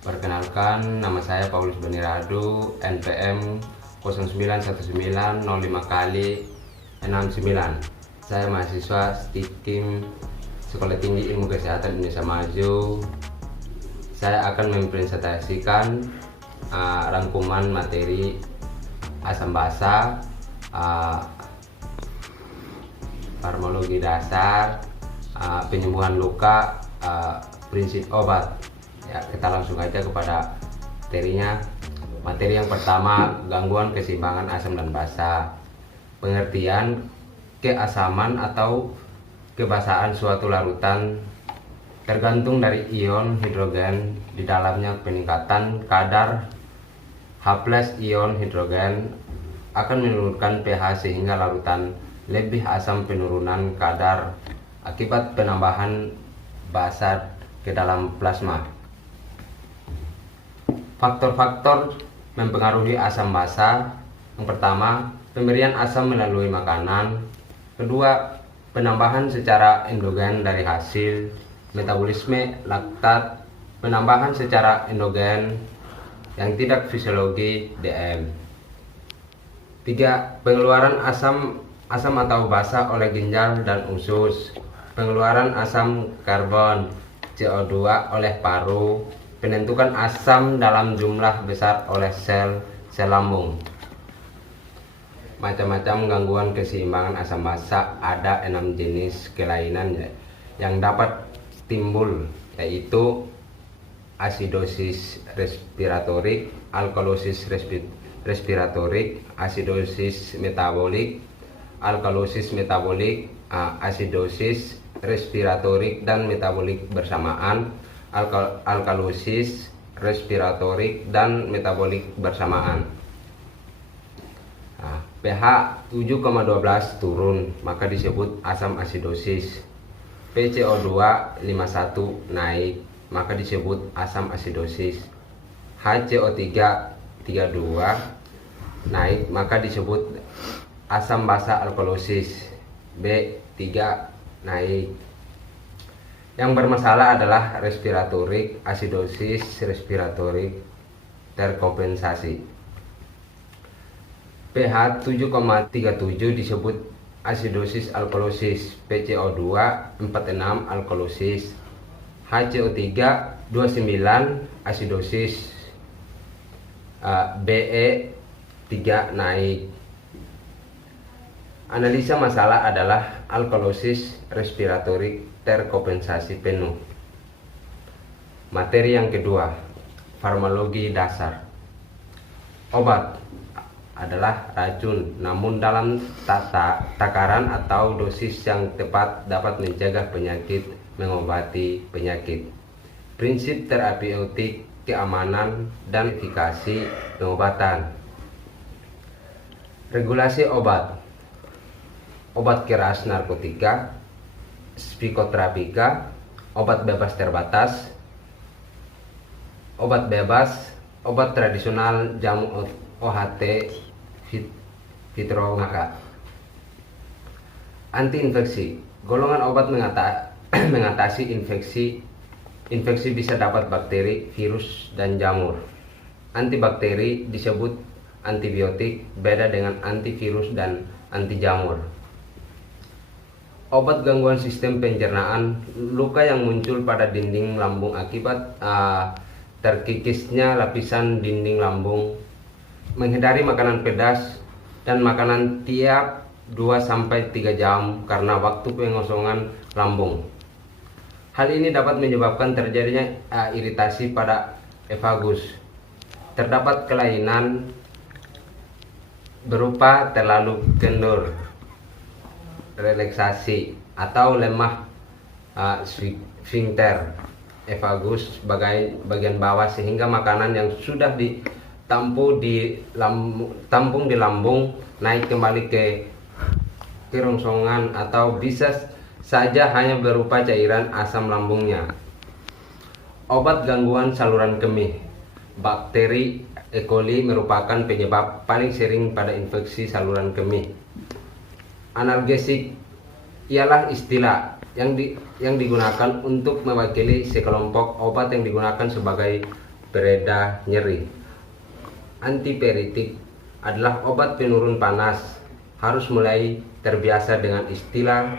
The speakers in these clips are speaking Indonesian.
Perkenalkan, nama saya Paulus Beni Radu, NPM 091905 kali 69. Saya mahasiswa STIKIM Sekolah Tinggi Ilmu Kesehatan Indonesia Maju. Saya akan mempresentasikan rangkuman materi asam basa, farmakologi dasar, penyembuhan luka, prinsip obat. Ya, kita langsung aja kepada materinya. Materi yang pertama, gangguan keseimbangan asam dan basa. Pengertian keasaman atau kebasaan suatu larutan tergantung dari ion hidrogen di dalamnya. Peningkatan kadar H+ ion hidrogen akan menurunkan pH sehingga larutan lebih asam. Penurunan kadar akibat penambahan basa ke dalam plasma. Faktor-faktor mempengaruhi asam basa. Yang pertama, pemberian asam melalui makanan. Kedua, penambahan secara endogen dari hasil metabolisme laktat. Penambahan secara endogen yang tidak fisiologi DM. 3. Pengeluaran asam atau basa oleh ginjal dan usus. Pengeluaran asam karbon CO2 oleh paru. Penentukan asam dalam jumlah besar oleh sel lambung. Macam-macam gangguan keseimbangan asam basa, ada 6 jenis kelainan yang dapat timbul, yaitu asidosis respiratorik, alkalosis respiratorik, asidosis metabolik, alkalosis metabolik, asidosis respiratorik dan metabolik bersamaan, alkalosis respiratorik dan metabolik bersamaan. pH 7,12 turun maka disebut asam asidosis. PCO2 51 naik maka disebut asam asidosis. HCO3 32 naik maka disebut asam basa alkalosis. B3 naik. Yang bermasalah adalah respiratorik, asidosis respiratorik terkompensasi. pH 7,37 disebut asidosis alkalosis. PCO2 46 alkalosis. HCO3 29 asidosis. BE 3 naik. Analisa masalah adalah alkalosis respiratorik terkompensasi penuh. Materi yang kedua, farmakologi dasar. Obat adalah racun, namun dalam takaran atau dosis yang tepat dapat mencegah penyakit, mengobati penyakit. Prinsip terapeutik, keamanan, dan efikasi pengobatan. Regulasi obat. Obat keras narkotika, psikoterapika, obat bebas terbatas, obat bebas, obat tradisional, jamu OHT, fitromaka. Antiinfeksi. Golongan obat mengatasi infeksi. Infeksi bisa dapat bakteri, virus, dan jamur. Antibakteri disebut antibiotik, beda dengan antivirus dan antijamur. Obat gangguan sistem pencernaan, luka yang muncul pada dinding lambung akibat terkikisnya lapisan dinding lambung. Menghindari makanan pedas dan makanan tiap 2-3 jam karena waktu pengosongan lambung. Hal ini dapat menyebabkan terjadinya iritasi pada efagus. Terdapat kelainan berupa terlalu kendur, relaksasi, atau lemah sphincter efagus bagian bawah, sehingga makanan yang sudah ditampung di lambung naik kembali ke kerongkongan atau bisa saja hanya berupa cairan asam lambungnya. Obat gangguan saluran kemih. Bakteri E. coli merupakan penyebab paling sering pada infeksi saluran kemih. Analgesik ialah istilah yang digunakan untuk mewakili sekelompok obat yang digunakan sebagai pereda nyeri. Antiperitik adalah obat penurun panas, harus mulai terbiasa dengan istilah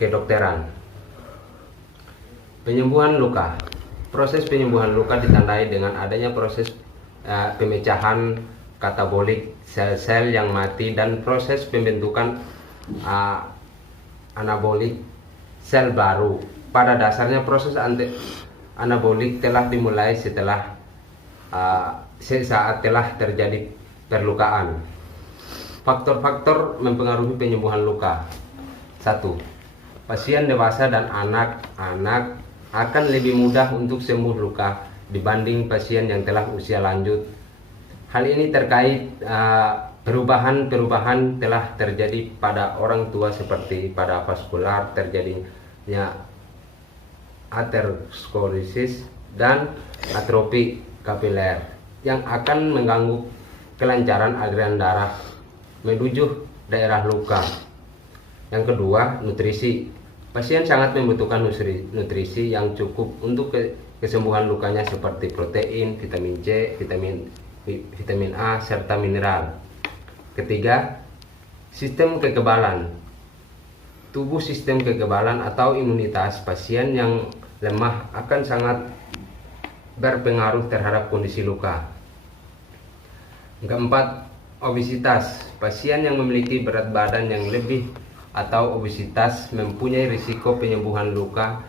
kedokteran. Penyembuhan luka. Proses penyembuhan luka ditandai dengan adanya proses pemecahan katabolik sel-sel yang mati dan proses pembentukan anabolik sel baru. Pada dasarnya proses anabolik telah dimulai setelah saat telah terjadi perlukaan. Faktor-faktor mempengaruhi penyembuhan luka. 1. Pasien dewasa dan anak-anak akan lebih mudah untuk sembuh luka dibanding pasien yang telah usia lanjut. Hal ini terkait perubahan-perubahan telah terjadi pada orang tua seperti pada vaskular, terjadinya aterosklerosis dan atrofi kapiler yang akan mengganggu kelancaran aliran darah menuju daerah luka. Yang kedua, nutrisi. Pasien sangat membutuhkan nutrisi yang cukup untuk kesembuhan lukanya seperti protein, vitamin C, vitamin A, serta mineral. Ketiga, sistem kekebalan. Tubuh sistem kekebalan atau imunitas pasien yang lemah akan sangat berpengaruh terhadap kondisi luka. Keempat, obesitas. Pasien yang memiliki berat badan yang lebih atau obesitas mempunyai risiko penyembuhan luka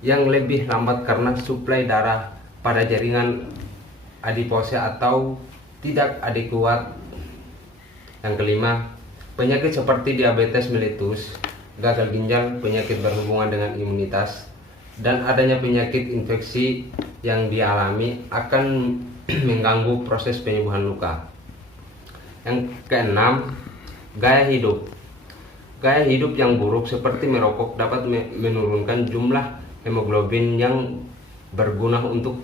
yang lebih lambat karena suplai darah pada jaringan adipose atau tidak adekuat. Yang kelima, penyakit seperti diabetes mellitus, gagal ginjal, penyakit berhubungan dengan imunitas, dan adanya penyakit infeksi yang dialami akan mengganggu proses penyembuhan luka. Yang keenam, gaya hidup. Gaya hidup yang buruk seperti merokok dapat menurunkan jumlah hemoglobin yang berguna untuk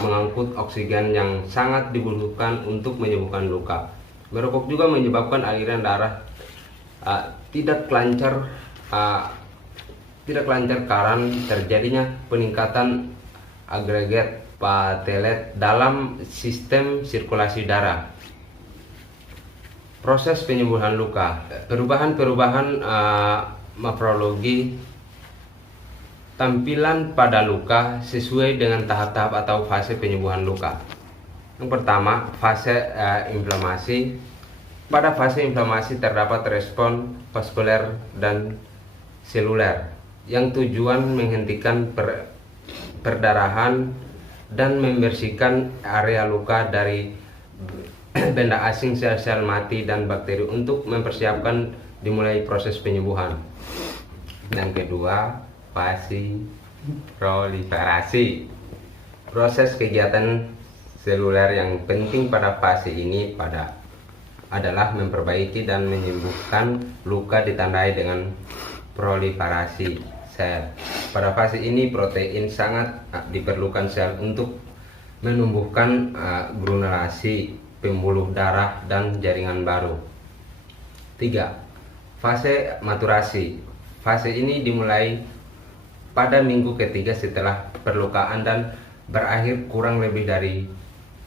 mengangkut oksigen yang sangat dibutuhkan untuk menyembuhkan luka. Merokok juga menyebabkan aliran darah tidak lancar karena terjadinya peningkatan agregat platelet dalam sistem sirkulasi darah. Proses penyembuhan luka. Perubahan-perubahan morfologi tampilan pada luka sesuai dengan tahap-tahap atau fase penyembuhan luka. Yang pertama, fase inflamasi. Pada fase inflamasi terdapat respon vaskuler dan seluler yang tujuan menghentikan perdarahan dan membersihkan area luka dari benda asing, sel-sel mati, dan bakteri untuk mempersiapkan dimulai proses penyembuhan. Yang kedua, fase proliferasi. Proses kegiatan seluler yang penting pada fase ini adalah memperbaiki dan menyembuhkan luka ditandai dengan proliferasi sel. Pada fase ini protein sangat diperlukan sel untuk menumbuhkan granulasi, pembuluh darah, dan jaringan baru. 3. Fase maturasi. Fase ini dimulai pada minggu ketiga setelah perlukaan dan berakhir kurang lebih dari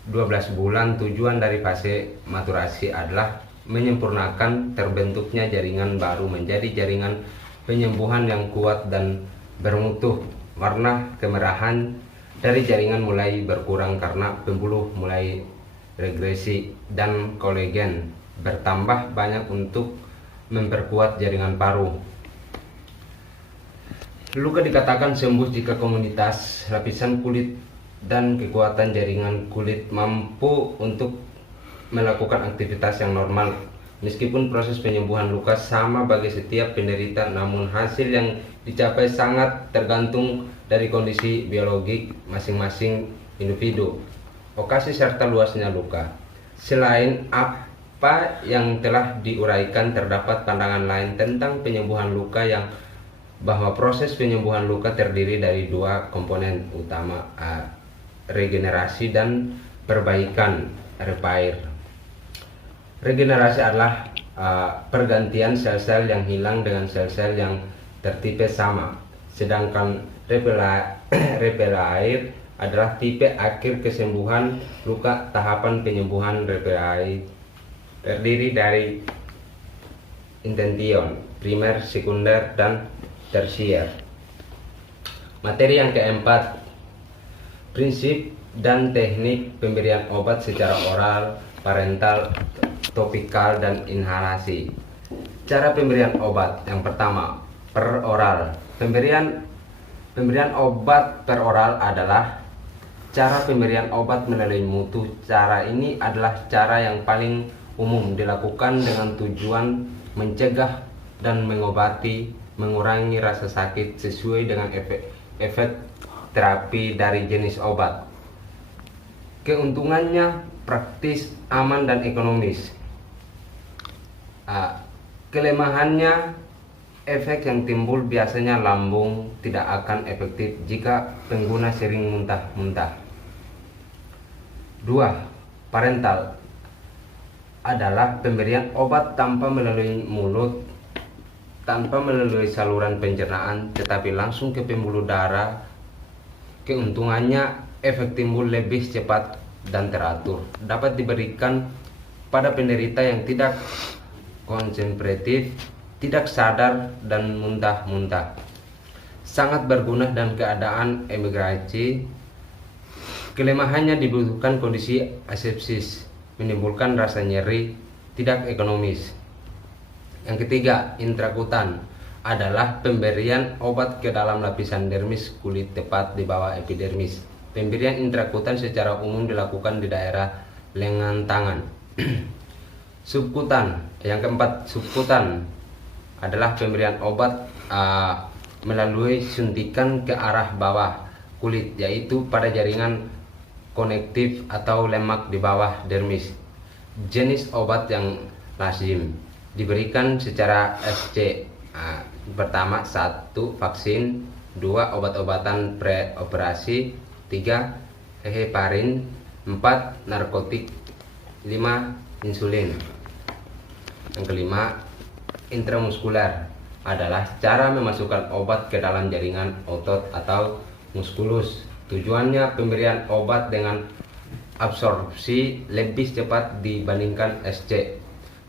12 bulan. Tujuan dari fase maturasi adalah menyempurnakan terbentuknya jaringan baru menjadi jaringan penyembuhan yang kuat dan bermutu. Warna kemerahan dari jaringan mulai berkurang karena pembuluh mulai regresi dan kolagen bertambah banyak untuk memperkuat jaringan paru. Luka dikatakan sembuh jika komunitas lapisan kulit dan kekuatan jaringan kulit mampu untuk melakukan aktivitas yang normal. Meskipun proses penyembuhan luka sama bagi setiap penderita, namun hasil yang dicapai sangat tergantung dari kondisi biologik masing-masing individu, lokasi serta luasnya luka. Selain apa yang telah diuraikan, terdapat pandangan lain tentang penyembuhan luka yang bahwa proses penyembuhan luka terdiri dari dua komponen utama, regenerasi dan perbaikan, repair. Regenerasi adalah pergantian sel-sel yang hilang dengan sel-sel yang tertipe sama, sedangkan repair adalah tipe akhir kesembuhan luka. Tahapan penyembuhan terdiri dari intention, primer, sekunder, dan tersier. Materi yang keempat, prinsip dan teknik pemberian obat secara oral, parental, topikal, dan inhalasi. Cara pemberian obat yang pertama, per oral. Pemberian obat per oral adalah cara pemberian obat melalui mutu. Cara ini adalah cara yang paling umum dilakukan dengan tujuan mencegah dan mengobati, mengurangi rasa sakit sesuai dengan efek terapi dari jenis obat. Keuntungannya praktis, aman, dan ekonomis. Kelemahannya, efek yang timbul biasanya lambung tidak akan efektif jika pengguna sering muntah-muntah. 2. Parental adalah pemberian obat tanpa melalui mulut, tanpa melalui saluran pencernaan, tetapi langsung ke pembuluh darah. Keuntungannya, efek timbul lebih cepat dan teratur. Dapat diberikan pada penderita yang tidak konsentratif, tidak sadar, dan muntah-muntah. Sangat berguna dalam keadaan emergensi. Kelemahannya dibutuhkan kondisi asepsis, menimbulkan rasa nyeri, tidak ekonomis. Yang ketiga, intrakutan adalah pemberian obat ke dalam lapisan dermis kulit tepat di bawah epidermis. Pemberian intrakutan secara umum dilakukan di daerah lengan tangan. Subkutan, yang keempat, subkutan adalah pemberian obat melalui suntikan ke arah bawah kulit, yaitu pada jaringan konektif atau lemak di bawah dermis. Jenis obat yang lazim diberikan secara SC. Pertama, 1. Vaksin, 2. Obat-obatan preoperasi, 3. Heparin, 4. Narkotik, 5. Insulin. Yang kelima, intramuskuler adalah cara memasukkan obat ke dalam jaringan otot atau muskulus. Tujuannya pemberian obat dengan absorpsi lebih cepat dibandingkan SC.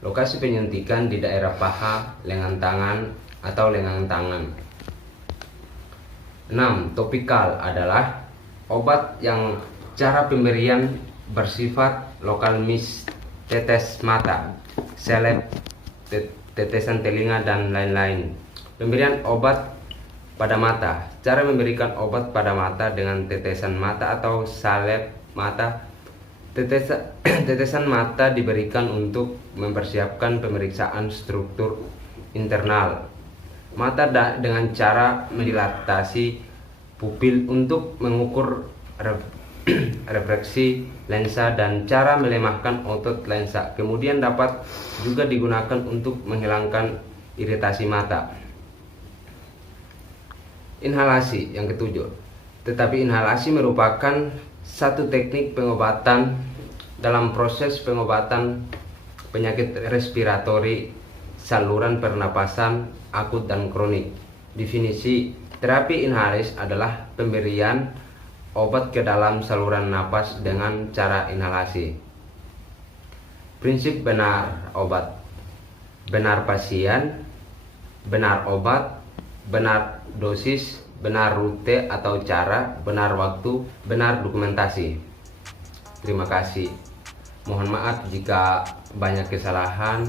Lokasi penyuntikan di daerah paha, lengan tangan, atau lengan tangan. 6. Topikal adalah obat yang cara pemberian bersifat lokal, tetes mata, seleb, tetesan telinga, dan lain-lain. Pemberian obat pada mata. Cara memberikan obat pada mata dengan tetesan mata atau salep mata. Tetesan mata diberikan untuk mempersiapkan pemeriksaan struktur internal mata dengan cara mendilatasi pupil untuk mengukur refraksi lensa dan cara melemahkan otot lensa. Kemudian dapat juga digunakan untuk menghilangkan iritasi mata. Inhalasi yang ketujuh. Tetapi inhalasi merupakan satu teknik pengobatan dalam proses pengobatan penyakit respiratori saluran pernapasan akut dan kronik. Definisi terapi inhalis adalah pemberian obat ke dalam saluran napas dengan cara inhalasi. Prinsip benar obat: benar pasien, benar obat, benar dosis, benar rute atau cara, benar waktu, benar dokumentasi. Terima kasih. Mohon maaf jika banyak kesalahan.